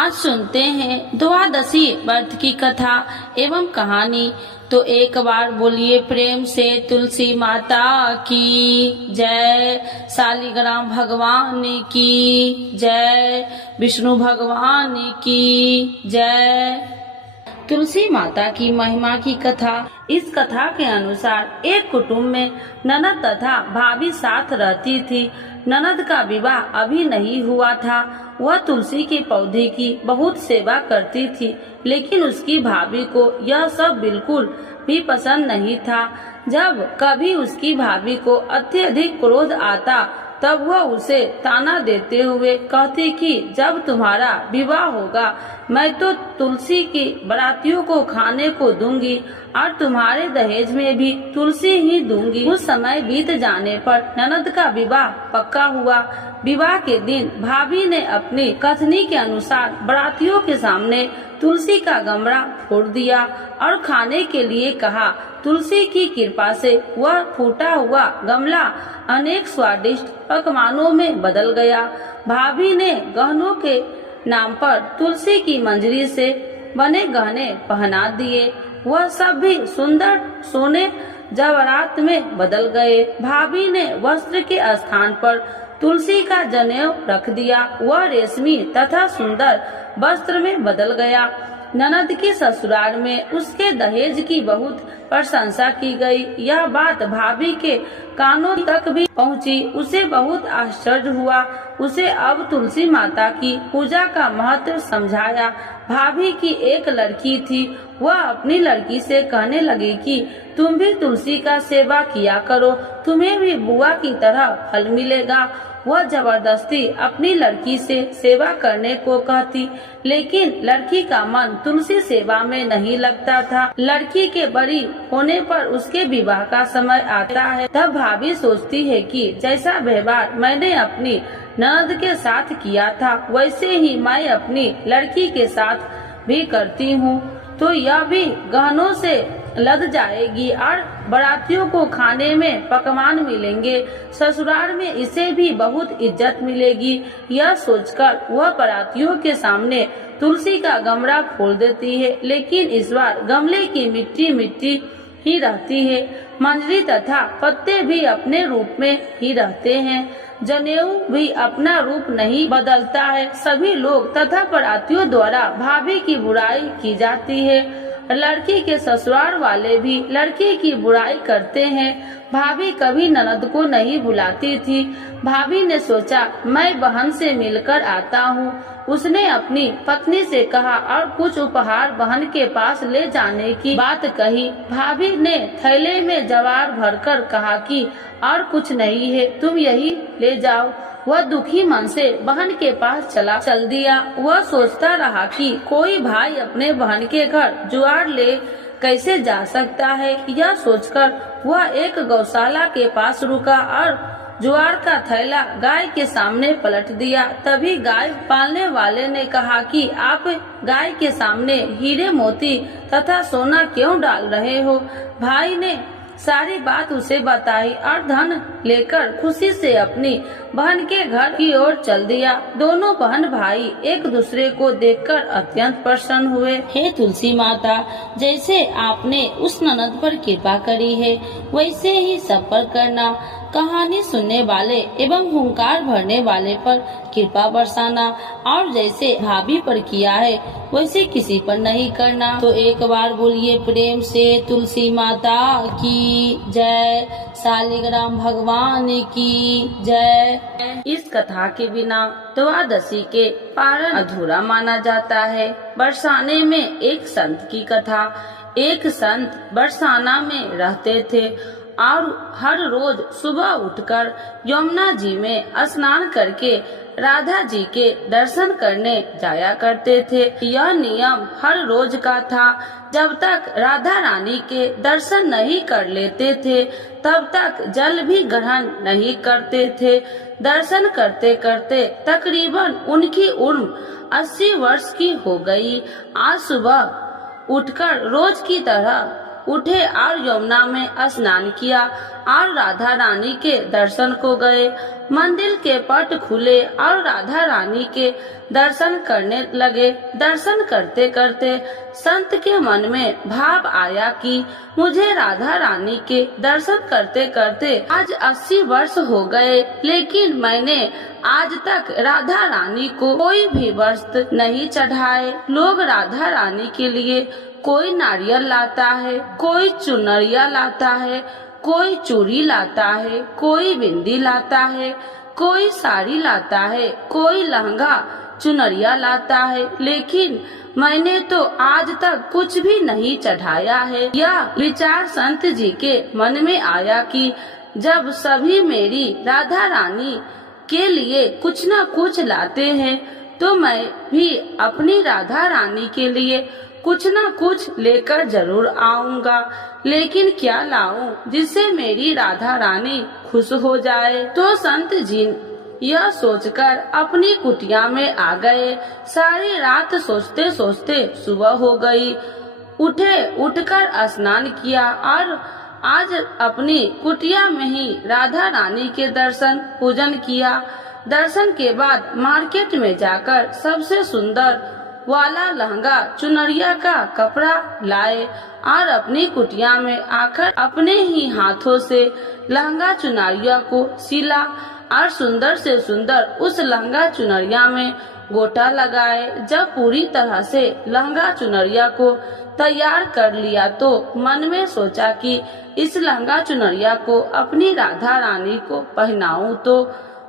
आज सुनते हैं द्वादशी व्रत की कथा एवं कहानी। तो एक बार बोलिए प्रेम से तुलसी माता की जय, शालिग्राम भगवान की जय, विष्णु भगवान की जय। तुलसी माता की महिमा की कथा। इस कथा के अनुसार एक कुटुंब में ननद तथा भाभी साथ रहती थी। ननद का विवाह अभी नहीं हुआ था। वह तुलसी के पौधे की बहुत सेवा करती थी, लेकिन उसकी भाभी को यह सब बिल्कुल भी पसंद नहीं था। जब कभी उसकी भाभी को अत्यधिक क्रोध आता तब वह उसे ताना देते हुए कहती कि जब तुम्हारा विवाह होगा मैं तो तुलसी की बारातियों को खाने को दूंगी और तुम्हारे दहेज में भी तुलसी ही दूंगी। कुछ समय बीत जाने पर ननद का विवाह पक्का हुआ। विवाह के दिन भाभी ने अपनी कथनी के अनुसार बारातियों के सामने तुलसी का गमला फोड़ दिया और खाने के लिए कहा। तुलसी की कृपा से वह फूटा हुआ गमला अनेक स्वादिष्ट पकवानों में बदल गया। भाभी ने गहनों के नाम पर तुलसी की मंजरी से बने गहने पहना दिए। वह सब भी सुंदर सोने जवाहरात में बदल गए। भाभी ने वस्त्र के स्थान पर तुलसी का जनेऊ रख दिया। वह रेशमी तथा सुंदर वस्त्र में बदल गया। ननद के ससुराल में उसके दहेज की बहुत प्रशंसा की गई। यह बात भाभी के कानों तक भी पहुंची। उसे बहुत आश्चर्य हुआ। उसे अब तुलसी माता की पूजा का महत्व समझाया। भाभी की एक लड़की थी। वह अपनी लड़की से कहने लगी कि तुम भी तुलसी का सेवा किया करो, तुम्हें भी बुआ की तरह फल मिलेगा। वह जबरदस्ती अपनी लड़की से सेवा करने को कहती, लेकिन लड़की का मन तुलसी सेवा में नहीं लगता था। लड़की के बड़ी होने पर उसके विवाह का समय आता है। तब भाभी सोचती है कि जैसा व्यवहार मैंने अपनी ननद के साथ किया था वैसे ही मैं अपनी लड़की के साथ भी करती हूँ, तो यह भी गहनों से लद जाएगी और बारातियों को खाने में पकवान मिलेंगे। ससुराल में इसे भी बहुत इज्जत मिलेगी। यह सोचकर वह बारातियों के सामने तुलसी का गमला फोड़ देती है, लेकिन इस बार गमले की मिट्टी मिट्टी ही रहती है। मंजरी तथा पत्ते भी अपने रूप में ही रहते हैं। जनेऊ भी अपना रूप नहीं बदलता है। सभी लोग तथा बारातियों द्वारा भाभी की बुराई की जाती है। लड़की के ससुराल वाले भी लड़की की बुराई करते हैं। भाभी कभी ननद को नहीं बुलाती थी। भाभी ने सोचा मैं बहन से मिलकर आता हूँ। उसने अपनी पत्नी से कहा और कुछ उपहार बहन के पास ले जाने की बात कही। भाभी ने थैले में जवार भरकर कहा कि और कुछ नहीं है, तुम यही ले जाओ। वह दुखी मन से बहन के पास चल दिया। वह सोचता रहा कि कोई भाई अपने बहन के घर जुआर ले कैसे जा सकता है। यह सोचकर वह एक गौशाला के पास रुका और जुआर का थैला गाय के सामने पलट दिया। तभी गाय पालने वाले ने कहा कि आप गाय के सामने हीरे मोती तथा सोना क्यों डाल रहे हो। भाई ने सारी बात उसे बताई और धन लेकर खुशी से अपनी बहन के घर की ओर चल दिया। दोनों बहन भाई एक दूसरे को देखकर अत्यंत प्रसन्न हुए। हे तुलसी माता, जैसे आपने उस ननद पर कृपा करी है वैसे ही सब पर करना। कहानी सुनने वाले एवं हुंकार भरने वाले पर कृपा बरसाना, और जैसे भाभी पर किया है वैसे किसी पर नहीं करना। तो एक बार बोलिए प्रेम से तुलसी माता की जय, शालिग्राम भगवान की जय। इस कथा के बिना द्वादशी के पारण अधूरा माना जाता है। बरसाने में एक संत की कथा। एक संत बरसाना में रहते थे और हर रोज सुबह उठकर यमुना जी में स्नान करके राधा जी के दर्शन करने जाया करते थे। यह नियम हर रोज का था। जब तक राधा रानी के दर्शन नहीं कर लेते थे तब तक जल भी ग्रहण नहीं करते थे। दर्शन करते करते तकरीबन उनकी उम्र 80 वर्ष की हो गई। आज सुबह उठकर रोज की तरह उठे और यमुना में स्नान किया और राधा रानी के दर्शन को गए। मंदिर के पट खुले और राधा रानी के दर्शन करने लगे। दर्शन करते करते संत के मन में भाव आया कि मुझे राधा रानी के दर्शन करते करते आज 80 वर्ष हो गए, लेकिन मैंने आज तक राधा रानी को कोई भी वस्त्र नहीं चढ़ाए। लोग राधा रानी के लिए कोई नारियल लाता है, कोई चुनरिया लाता है, कोई चूड़ी लाता है, कोई बिंदी लाता है, कोई साड़ी लाता है, कोई लहंगा चुनरिया लाता है, लेकिन मैंने तो आज तक कुछ भी नहीं चढ़ाया है। यह विचार संत जी के मन में आया कि जब सभी मेरी राधा रानी के लिए कुछ न कुछ लाते हैं, तो मैं भी अपनी राधा रानी के लिए कुछ न कुछ लेकर जरूर आऊंगा। लेकिन क्या लाऊं जिससे मेरी राधा रानी खुश हो जाए। तो संत जी यह सोचकर अपनी कुटिया में आ गए। सारी रात सोचते सोचते सुबह हो गई। उठकर स्नान किया और आज अपनी कुटिया में ही राधा रानी के दर्शन पूजन किया। दर्शन के बाद मार्केट में जाकर सबसे सुंदर वाला लहंगा चुनरिया का कपड़ा लाए और अपनी कुटिया में आकर अपने ही हाथों से लहंगा चुनरिया को सिला और सुंदर से सुंदर उस लहंगा चुनरिया में गोटा लगाए। जब पूरी तरह से लहंगा चुनरिया को तैयार कर लिया तो मन में सोचा कि इस लहंगा चुनरिया को अपनी राधा रानी को पहनाऊं तो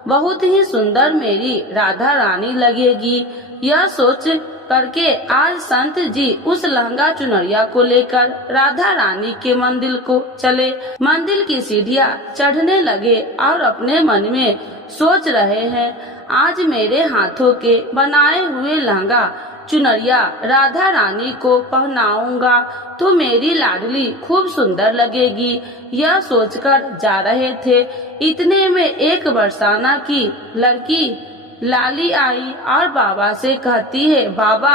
बहुत ही सुंदर मेरी राधा रानी लगेगी। यह सोच करके आज संत जी उस लहंगा चुनरिया को लेकर राधा रानी के मंदिर को चले। मंदिर की सीढ़ियाँ चढ़ने लगे और अपने मन में सोच रहे हैं, आज मेरे हाथों के बनाए हुए लहंगा चुनरिया राधा रानी को पहनाऊंगा तो मेरी लाडली खूब सुंदर लगेगी। यह सोचकर जा रहे थे, इतने में एक बरसाना की लड़की लाली आई और बाबा से कहती है, बाबा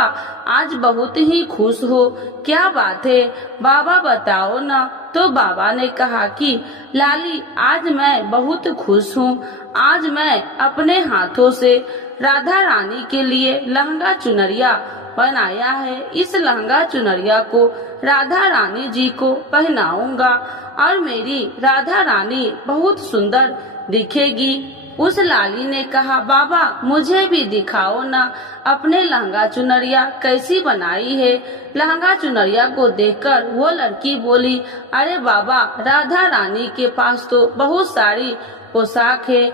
आज बहुत ही खुश हो, क्या बात है बाबा बताओ ना। तो बाबा ने कहा कि लाली आज मैं बहुत खुश हूँ। आज मैं अपने हाथों से राधा रानी के लिए लहंगा चुनरिया बनाया है। इस लहंगा चुनरिया को राधा रानी जी को पहनाऊंगा और मेरी राधा रानी बहुत सुंदर दिखेगी। उस लाली ने कहा, बाबा मुझे भी दिखाओ ना अपने लहंगा चुनरिया कैसी बनाई है। लहंगा चुनरिया को देखकर वो लड़की बोली, अरे बाबा राधा रानी के पास तो बहुत सारी पोशाक है,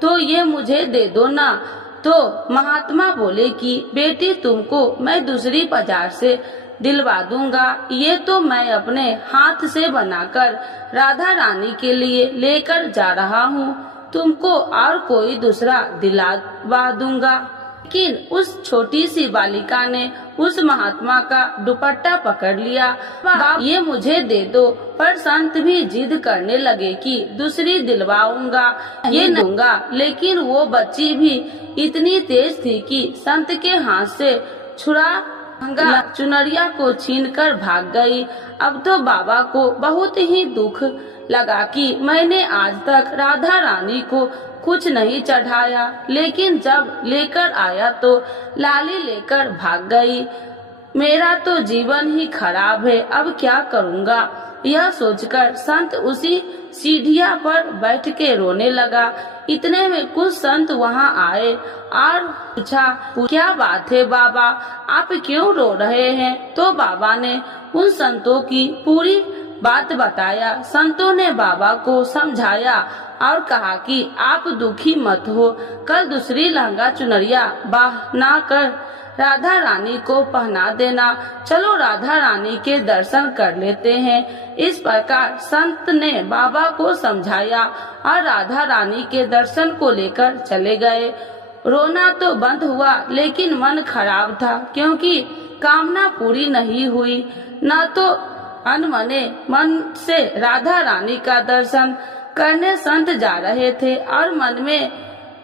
तो ये मुझे दे दो ना। तो महात्मा बोले कि बेटी तुमको मैं दूसरी बाजार से दिलवा दूंगा, ये तो मैं अपने हाथ से बनाकर राधा रानी के लिए लेकर जा रहा हूँ, तुमको और कोई दूसरा दिलवा दूंगा। लेकिन उस छोटी सी बालिका ने उस महात्मा का दुपट्टा पकड़ लिया, ये मुझे दे दो। पर संत भी जिद करने लगे कि दूसरी दिलवाऊंगा, ये दूंगा। लेकिन वो बच्ची भी इतनी तेज थी कि संत के हाथ से छुरा चुनरिया को छीनकर भाग गई। अब तो बाबा को बहुत ही दुख लगा कि मैंने आज तक राधा रानी को कुछ नहीं चढ़ाया, लेकिन जब लेकर आया तो लाली लेकर भाग गई। मेरा तो जीवन ही खराब है, अब क्या करूँगा। यह सोचकर संत उसी सीढ़िया पर बैठ के रोने लगा। इतने में कुछ संत वहाँ आए और पूछा, क्या बात है बाबा, आप क्यों रो रहे हैं। तो बाबा ने उन संतों की पूरी बात बताया। संतों ने बाबा को समझाया और कहा कि आप दुखी मत हो, कल दूसरी लहंगा चुनरिया बना कर राधा रानी को पहना देना। चलो राधा रानी के दर्शन कर लेते हैं। इस प्रकार संत ने बाबा को समझाया और राधा रानी के दर्शन को लेकर चले गए। रोना तो बंद हुआ, लेकिन मन खराब था, क्योंकि कामना पूरी नहीं हुई। न तो अनमने मन से राधा रानी का दर्शन करने संत जा रहे थे और मन में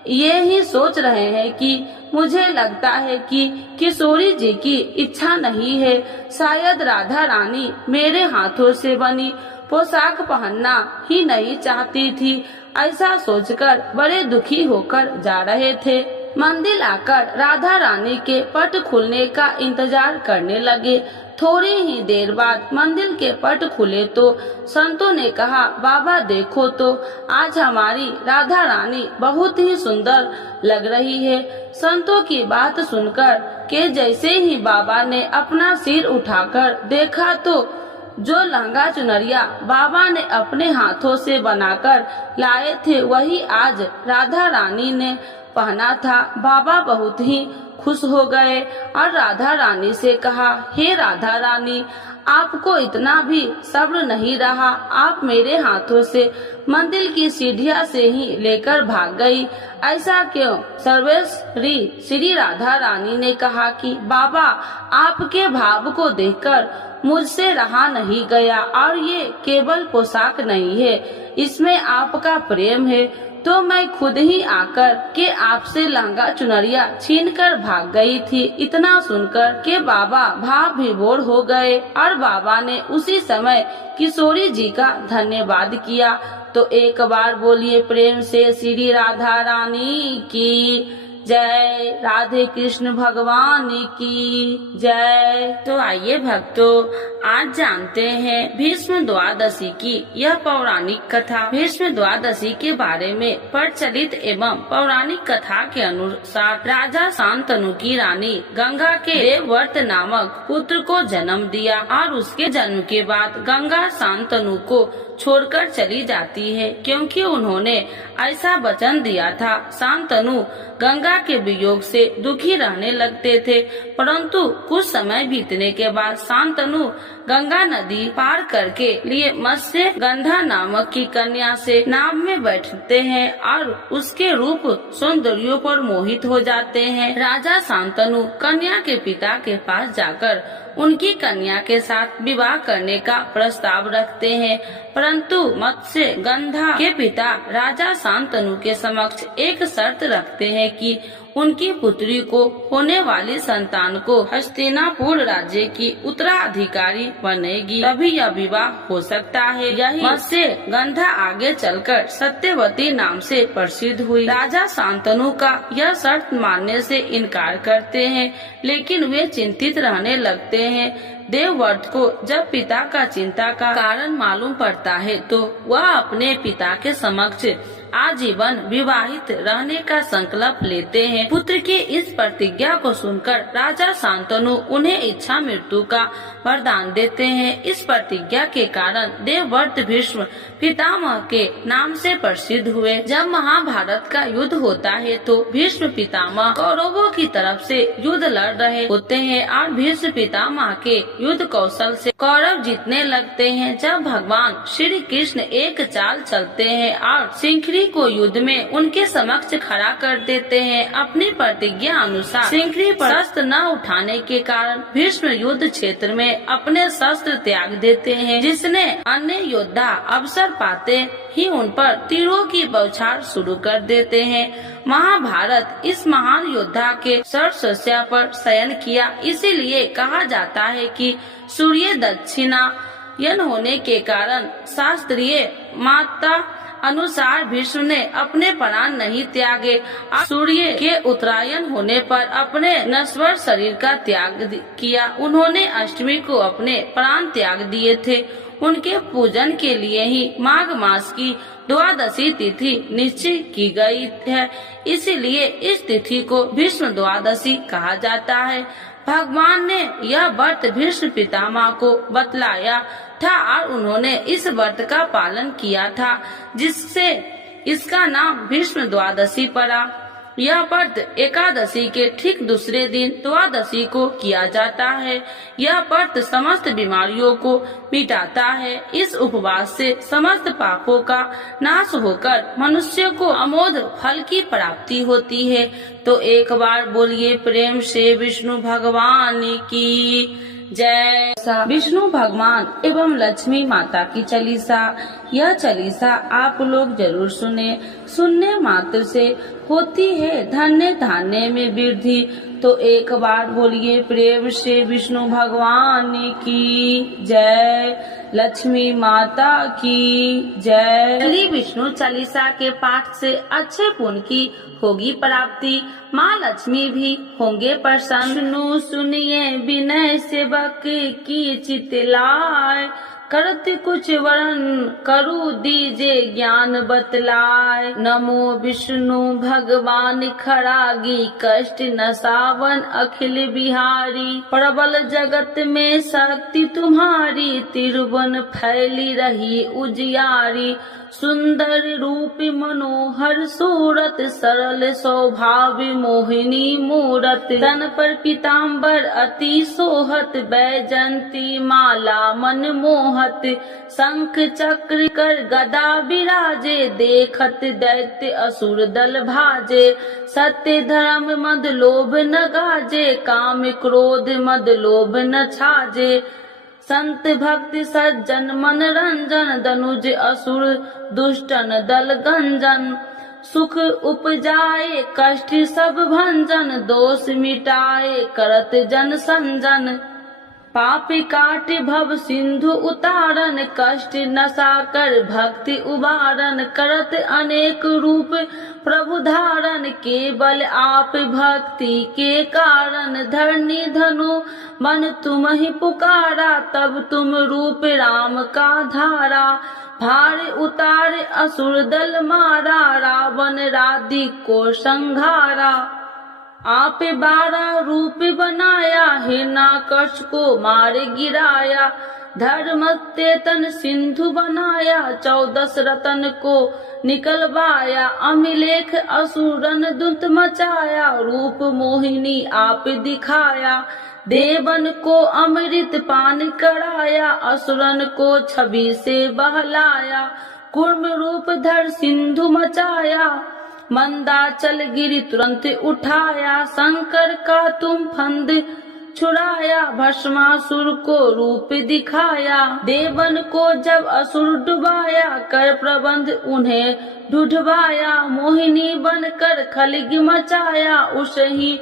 ये ही सोच रहे हैं कि मुझे लगता है कि किशोरी जी की इच्छा नहीं है, शायद राधा रानी मेरे हाथों से बनी पोशाक पहनना ही नहीं चाहती थी। ऐसा सोचकर बड़े दुखी होकर जा रहे थे। मंदिर आकर राधा रानी के पट खुलने का इंतजार करने लगे। थोड़ी ही देर बाद मंदिर के पट खुले तो संतों ने कहा, बाबा देखो तो आज हमारी राधा रानी बहुत ही सुंदर लग रही है। संतों की बात सुनकर के जैसे ही बाबा ने अपना सिर उठाकर देखा तो जो लहंगा चुनरिया बाबा ने अपने हाथों से बनाकर लाए थे वही आज राधा रानी ने पहना था। बाबा बहुत ही खुश हो गए और राधा रानी से कहा, हे राधा रानी, आपको इतना भी सब्र नहीं रहा, आप मेरे हाथों से मंदिर की सीढ़ियां से ही लेकर भाग गई, ऐसा क्यों? सर्वेश्वरी श्री राधा रानी ने कहा कि बाबा, आपके भाव को देखकर मुझसे रहा नहीं गया और ये केवल पोशाक नहीं है, इसमें आपका प्रेम है, तो मैं खुद ही आकर के आपसे लहंगा चुनरिया छीनकर भाग गई थी। इतना सुनकर के बाबा भाव विभोर हो गए और बाबा ने उसी समय किशोरी जी का धन्यवाद किया। तो एक बार बोलिए प्रेम से श्री राधा रानी की जय, राधे कृष्ण भगवान की जय। तो आइए भक्तों, आज जानते हैं भीष्म द्वादशी की यह पौराणिक कथा। भीष्म द्वादशी के बारे में प्रचलित एवं पौराणिक कथा के अनुसार राजा शांतनु की रानी गंगा के देवव्रत नामक पुत्र को जन्म दिया और उसके जन्म के बाद गंगा शांतनु को छोड़कर चली जाती है, क्योंकि उन्होंने ऐसा वचन दिया था। शांतनु गंगा के वियोग से दुखी रहने लगते थे, परंतु कुछ समय बीतने के बाद शांतनु गंगा नदी पार करके लिए मत्स्य गंधा नामक की कन्या से नाव में बैठते हैं और उसके रूप सौंदर्य पर मोहित हो जाते हैं। राजा शांतनु कन्या के पिता के पास जाकर उनकी कन्या के साथ विवाह करने का प्रस्ताव रखते हैं, परंतु मत्स्य गंधा के पिता राजा शांतनु के समक्ष एक शर्त रखते हैं कि उनकी पुत्री को होने वाली संतान को हस्तिनापुर राज्य की उत्तराधिकारी बनेगी, तभी यह विवाह हो सकता है। यही मत्स्य गंधा आगे चलकर सत्यवती नाम से प्रसिद्ध हुई। राजा शांतनु का यह शर्त मानने से इनकार करते हैं, लेकिन वे चिंतित रहने लगते हैं। देवव्रत को जब पिता का चिंता का कारण मालूम पड़ता है तो वह अपने पिता के समक्ष आजीवन विवाहित रहने का संकल्प लेते हैं। पुत्र की इस प्रतिज्ञा को सुनकर राजा शांतनु उन्हें इच्छा मृत्यु का वरदान देते हैं। इस प्रतिज्ञा के कारण देवव्रत भीष्म पितामह के नाम से प्रसिद्ध हुए। जब महाभारत का युद्ध होता है तो भीष्म पितामह कौरवों की तरफ से युद्ध लड़ रहे होते हैं और भीष्म पितामह के युद्ध कौशल से कौरव जीतने लगते हैं। जब भगवान श्री कृष्ण एक चाल चलते हैं और सिंखरी को युद्ध में उनके समक्ष खड़ा कर देते हैं। अपनी प्रतिज्ञा अनुसार सिंखरी पर शस्त्र न उठाने के कारण भीष्म युद्ध क्षेत्र में अपने शस्त्र त्याग देते हैं, जिसने अन्य योद्धा अवसर पाते ही उन पर तीरों की बौछार शुरू कर देते हैं। महाभारत इस महान योद्धा के शस्त्रशैया पर शयन किया, इसीलिए कहा जाता है कि सूर्य दक्षिणायन होने के कारण शास्त्रीय माता अनुसार भीष्म ने अपने प्राण नहीं त्यागे। सूर्य के उत्तरायण होने पर अपने नश्वर शरीर का त्याग किया। उन्होंने अष्टमी को अपने प्राण त्याग दिए थे। उनके पूजन के लिए ही माघ मास की द्वादशी तिथि निश्चित की गई है, इसीलिए इस तिथि को भीष्म द्वादशी कहा जाता है। भगवान ने यह व्रत भीष्म पितामह को बतलाया था और उन्होंने इस व्रत का पालन किया था, जिससे इसका नाम भीष्म द्वादशी पड़ा। यह व्रत एकादशी के ठीक दूसरे दिन द्वादशी को किया जाता है। यह व्रत समस्त बीमारियों को मिटाता है। इस उपवास से समस्त पापों का नाश होकर मनुष्य को अमोघ फल की प्राप्ति होती है। तो एक बार बोलिए प्रेम से विष्णु भगवान की जय। विष्णु भगवान एवं लक्ष्मी माता की चालीसा। यह चालीसा आप लोग जरूर सुने। सुनने मात्र से होती है धन्य धान्य में वृद्धि। तो एक बार बोलिए प्रेम से विष्णु भगवान की जय, लक्ष्मी माता की जय। श्री विष्णु चालीसा के पाठ से अच्छे पुण्य की होगी प्राप्ति, माँ लक्ष्मी भी होंगे प्रसन्न। सुनिए विनय सेवक की चितलाय, करत कुछ वरण करु दीजे ज्ञान बतलाय। नमो विष्णु भगवान खरागी, कष्ट नसावन अखिल बिहारी। प्रबल जगत में शक्ति तुम्हारी, तिरुवन फैली रही उजियारी। सुंदर रूप मनोहर सूरत, सरल स्वभाव मोहिनी मूरत। तन पर पीताम्बर अति सोहत, बैजंती माला मन मोहत। शंख चक्र कर गदा विराजे, देखत दैत्य असुर दल भाजे। सत्य धर्म मद लोभ न गाजे, काम क्रोध मद लोभ न छाजे। संत भक्त सज्जन मन रंजन, दनुज असुर दुष्टन दल गंजन। सुख उपजाए कष्ट सब भंजन, दोष मिटाए करत जन संजन। पाप काट भव सिंधु उतारन, कष्ट नसा कर भक्ति उबारन। करत अनेक रूप प्रभु धारण, केवल आप भक्ति के कारण। धरनी धनु मन तुम ही पुकारा, तब तुम रूप राम का धारा। भार उतार असुर दल मारा, रावण राधि को संघारा। आप 12 रूप बनाया, हिरण्याकश को मार गिराया। धर्म तेतन सिंधु बनाया, 14 रतन को निकलवाया। अमिलेख असुरन दुत मचाया, रूप मोहिनी आप दिखाया। देवन को अमृत पान कराया, असुरन को छवि से बहलाया। कूर्म रूप धर सिंधु मचाया, मंदाचल गिरी तुरंत उठाया। शंकर का तुम फंद छुड़ाया, भस्मासुर को रूप दिखाया। देवन को जब असुर डुबाया, कर प्रबंध उन्हें ढूढ़वाया। मोहिनी बनकर खलगी मचाया, उसही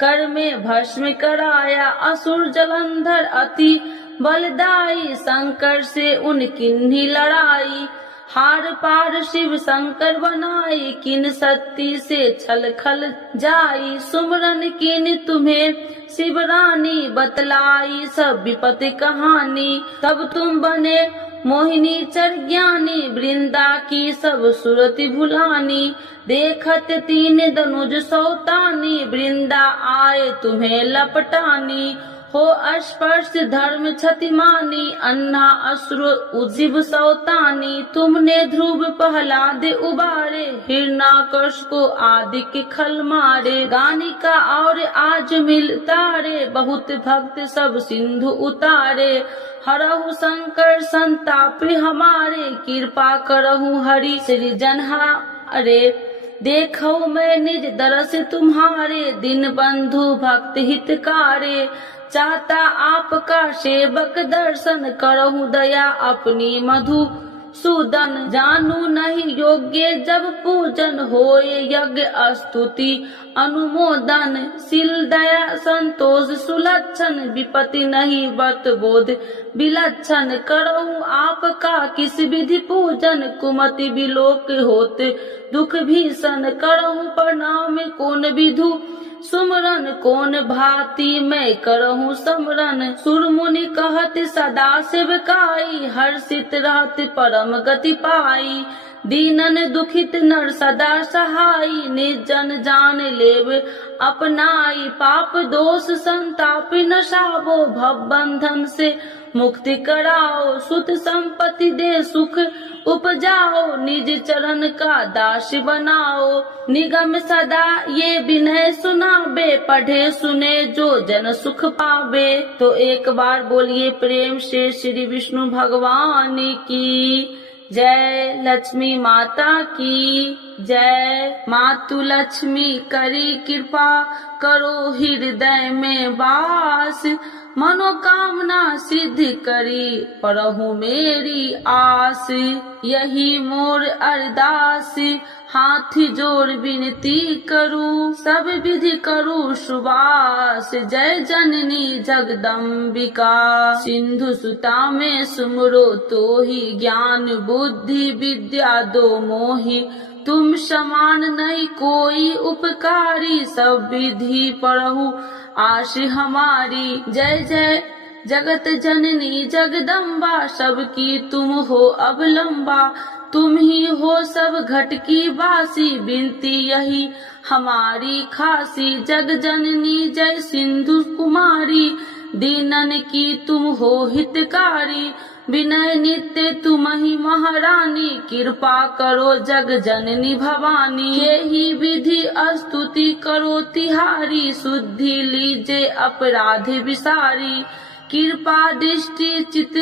कर में भस्म कराया। असुर जलंधर अति बलदाई, शंकर से उनकी लड़ाई। हार पार शिव शंकर बनाई, किन सत्ती से छल खल जाई। सुमरन किन तुम्हें शिव रानी, बतलाई सब विपत्ति कहानी। तब तुम बने मोहिनी चर ज्ञानी, वृंदा की सब सुरति भुलानी। देखत 3 धनुज सौतानी, वृंदा आए तुम्हें लपटानी। हो स्पर्श धर्म क्षतिमानी, अन्ना असुर उजिब सौतानी। तुमने ध्रुव प्रहलाद उबारे, हिरण्याकश को आदि के खल मारे। गानिका और आज मिल तारे, बहुत भक्त सब सिंधु उतारे। हरहु शंकर संताप हमारे, कृपा करहु हरि सृजनहारे। देखो मैं निज दरस तुम्हारे, दिन बंधु भक्त हितकारे। चाहता आपका सेवक दर्शन, करहु दया अपनी मधु सूदन। जानू नहीं योग्य जब पूजन, होए यज्ञ स्तुति अनुमोदन। शील दया संतोष सुलक्षण, विपत्ति नहीं व्रत बोध विलक्षण। करहु आपका किस विधि पूजन, कुमति विलोक होते दुख भीषण। करहु प्रणाम कौन विधु सुमरन, कौन भांति मैं करहु समरन। सुर मुनि कहत सदा सेवकाई, हर्षित रहत परम गति पाई। दीनन दुखित नर सदा सहाई, निर्जन जान लेव अपनाई। पाप दोष संताप नसावो, भव बंधन से मुक्ति कराओ। सुत संपत्ति दे सुख उपजाओ, निज चरण का दास बनाओ। निगम सदा ये विनय सुनाबे, पढ़े सुने जो जन सुख पावे। तो एक बार बोलिए प्रेम से श्री विष्णु भगवान की जय लक्ष्मी माता की जय। मातु लक्ष्मी करी कृपा, करो हृदय में वास, मनोकामना सिद्ध करी परहु मेरी आस। यही मोर अरदास, हाथ जोड़ विनती करूं, सब विधि करूं सुबास। जय जननी जगदम्बिका, सिंधु सुता में सुमरो तो ही, ज्ञान बुद्धि विद्या दो मोहि, तुम समान नहीं कोई उपकारी, सब विधि पढ़ू आश हमारी। जय जय जगत जननी जगदम्बा, सबकी तुम हो अवलंबा, तुम ही हो सब घट की वासी, बिनती यही हमारी खासी। जग जननी जय सिंधु कुमारी, दीनन की तुम हो हितकारी, विनय नित्य तुम ही महारानी, कृपा करो जग जननी भवानी। यही विधि स्तुति करो तिहारी, शुद्धि लीजे अपराध विसारी, कृपा दृष्टि चित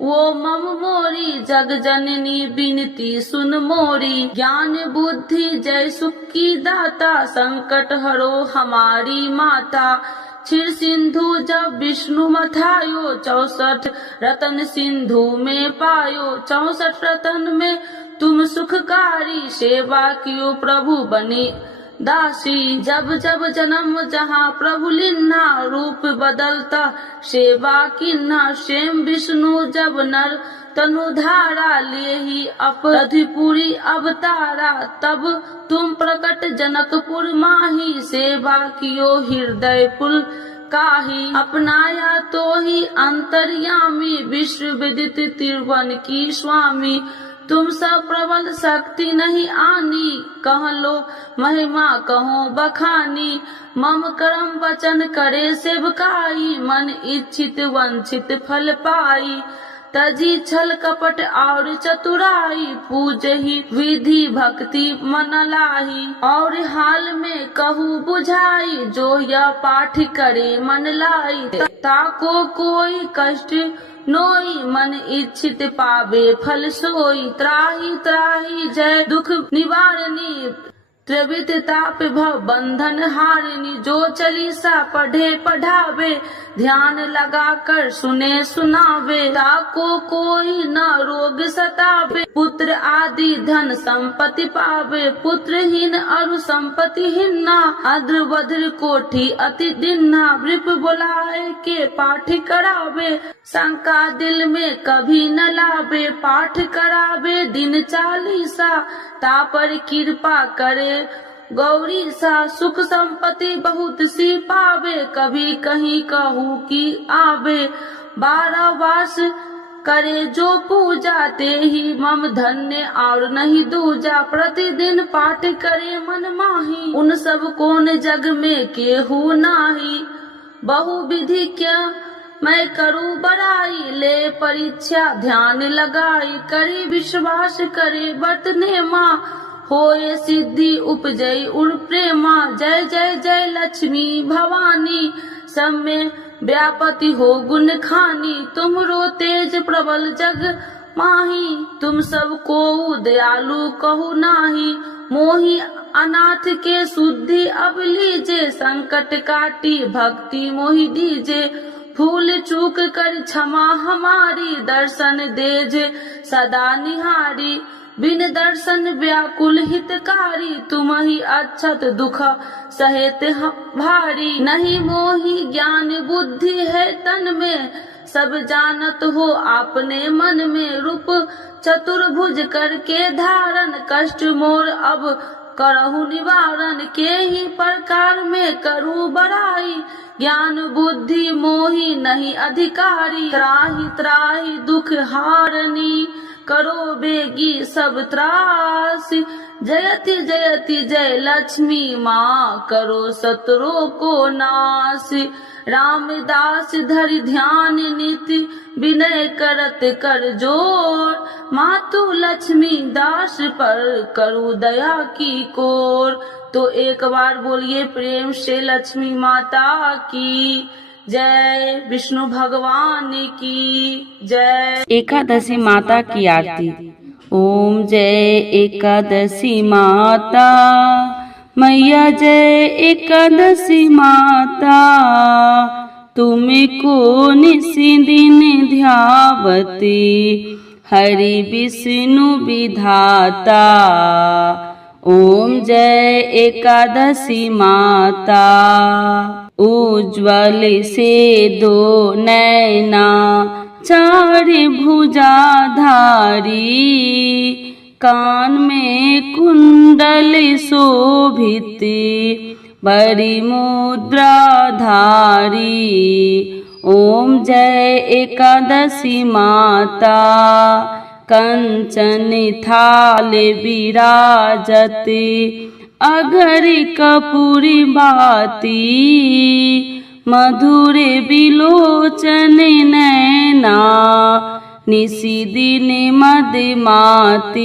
वो मम मोरी, जग जननी बिनती सुन मोरी। ज्ञान बुद्धि जय सुख की दाता, संकट हरो हमारी माता। क्षीर सिंधु जब विष्णु मथायो, 64 रतन सिंधु में पायो, 64 रतन में तुम सुखकारी, सेवा कियो प्रभु बने दासी। जब जब जन्म जहाँ प्रभु लिन्ना, रूप बदलता सेवा किन्ना, शेम विष्णु जब नर तनु धारा, ले ही अपराधिपुरी अवतारा, तब तुम प्रकट जनकपुर माही, सेवा कियो हृदय पुल काही। अपनाया तो ही अंतर्यामी, विश्व विदित त्रिभुवन की स्वामी, तुम सब प्रबल शक्ति नहीं आनी, कह लो महिमा कहो बखानी। मम कर्म वचन करे सेवकाई, मन इच्छित वंचित फल पाई, तजी छल कपट और चतुराई, पूज ही विधि भक्ति मन लाही। और हाल में कहूँ बुझाई, जो यह पाठ करे मन लाई, ताको कोई कष्ट नोई, मन इच्छित पावे फल सोई। त्राही त्राही जय दुख निवारणी, त्रिविध ताप भव बंधन हारिणी, जो चालीसा पढ़े पढ़ावे, ध्यान लगा कर सुने सुनावे, ताको कोई न रोग सतावे, पुत्र आदि धन संपत्ति पावे, पुत्रहीन अरु संपत्ति हिन्ना, अद्र वज्र कोठी अति दिन्ना, वृप बुलाए के पाठ करावे, शंका दिल में कभी न लावे, पाठ करावे दिन चालीसा, तापर कृपा करे गौरी सा, सुख संपत्ति बहुत सी पावे, कभी कहीं कहूँ की आवे, 12 वास करे जो पूजा, ते ही मम धन्य और नहीं दूजा, प्रतिदिन पाठ करे मन माही, उन सब कौन जग में केहू नाही। बहु विधि क्या मैं करूँ बड़ाई, ले परीक्षा ध्यान लगाई, करे विश्वास करे व्रत नेमा, होए सिद्धि उपजई उर प्रेमा। जय जय जय लक्ष्मी भवानी, सब में व्यापति हो गुण खानी, तुमरो तेज प्रबल जग माही, तुम सब को दयालु कहू नाही, मोहि अनाथ के शुद्धि अब लीजे, संकट काटी भक्ति मोहि दीजे, भूल चूक कर क्षमा हमारी, दर्शन देजे सदा निहारी, बिन दर्शन व्याकुल हितकारी, तुम ही अक्षत दुख सहेत भारी। नहीं मोहि ज्ञान बुद्धि है तन में, सब जानत हो आपने मन में, रूप चतुर्भुज करके धारण, कष्ट मोर अब करहु निवारण, के ही प्रकार में करूँ बड़ाई, ज्ञान बुद्धि मोहि नहीं अधिकारी, त्राहि त्राहि दुख हारनी, करो बेगी सब त्रास। जयति जयति जय लक्ष्मी माँ, करो शत्रुओं को नाश। रामदास धरि ध्यान नित, विनय करत कर जोर, मातु लक्ष्मी दास पर करू दया की कोर। तो एक बार बोलिए प्रेम से लक्ष्मी माता की जय, विष्णु भगवान की जय। एकादशी माता की आरती। ओम जय एकादशी माता मैया, जय एकादशी माता। तुमको निशिदिन ध्यावती हरि विष्णु विधाता। ओम जय एकादशी माता। उज्ज्वल से दो नैना चार भुजाधारी, कान में कुंडल शोभित बड़ी मुद्राधारी। ओम जय एकादशी माता। कंचन थाल विराजत अगर कपूरी बाती, मधुर बिलोचन नैना निशिदिन मदमाती।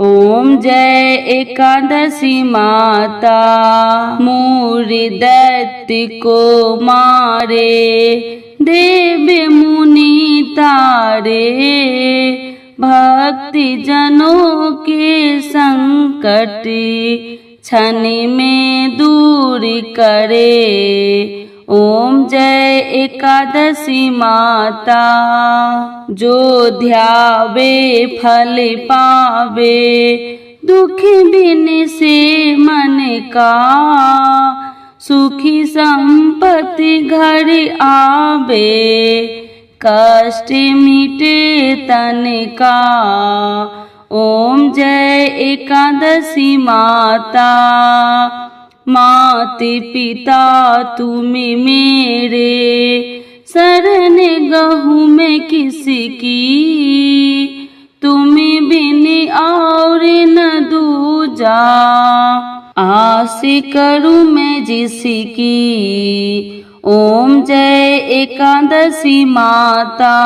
ओम जय एकादशी माता। मूर दैत्य को मारे देव मुनि तारे, भक्ति जनों के संकट क्षण में दूर करे। ओम जय एकादशी माता। जो ध्यावे फल पावे, दुख बिन से मन का, सुखी संपत्ति घर आवे, कष्ट मिटे तन का। ओम जय एकादशी माता। मात पिता तुम मेरे, शरण गहूँ मैं किसकी, तुम बिन और न दूजा, आस करूँ मैं जिसकी। ओम जय एकादशी माता।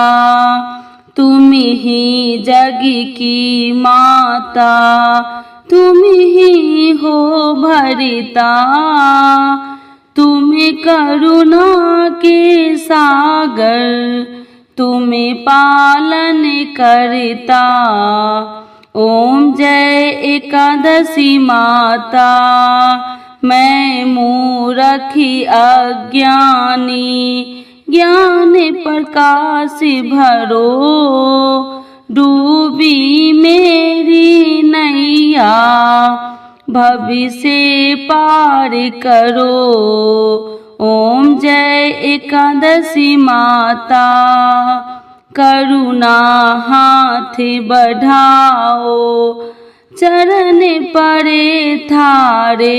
तुम ही जग की माता, तुम ही हो भरिता, तुम करुणा के सागर, तुम पालन करता। ओम जय एकादशी माता। मैं मूरखी अज्ञानी, ज्ञान प्रकाश भरो, डूबी मेरी नैया, भविष्य पार करो। ओम जय एकादशी माता। करुणा हाथ बढ़ाओ, चरण परे थारे,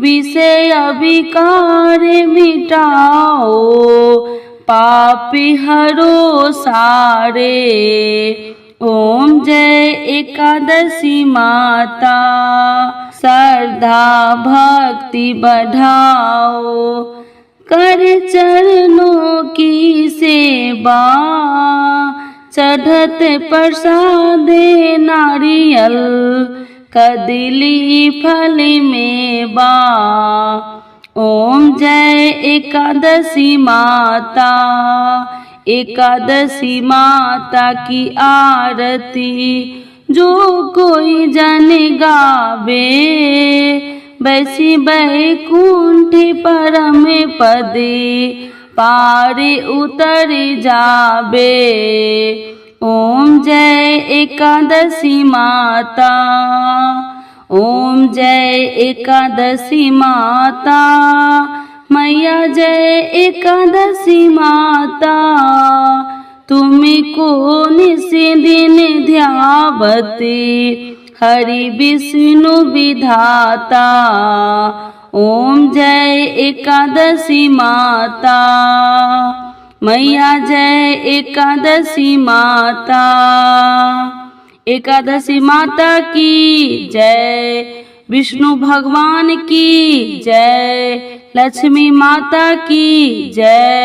विषय विकार मिटाओ, पापी हरो सारे। ओम जय एकादशी माता। श्रद्धा भक्ति बढ़ाओ, कर चरणों की सेवा, चढ़त प्रसाद नारियल, कदली फल मेवा। ओम जय एकादशी माता। एकादशी माता की आरती जो कोई जन गावे, वैसी बैकुंठ परम पद पार उतर जावे। ओम जय एकादशी माता। ओम जय एकादशी माता। मैया जय एकादशी माता। तुमको निशिदिन ध्यावती हरि विष्णु विधाता। ओम जय एकादशी माता। मैया जय एकादशी माता। एकादशी माता की जय। विष्णु भगवान की जय। लक्ष्मी माता की जय।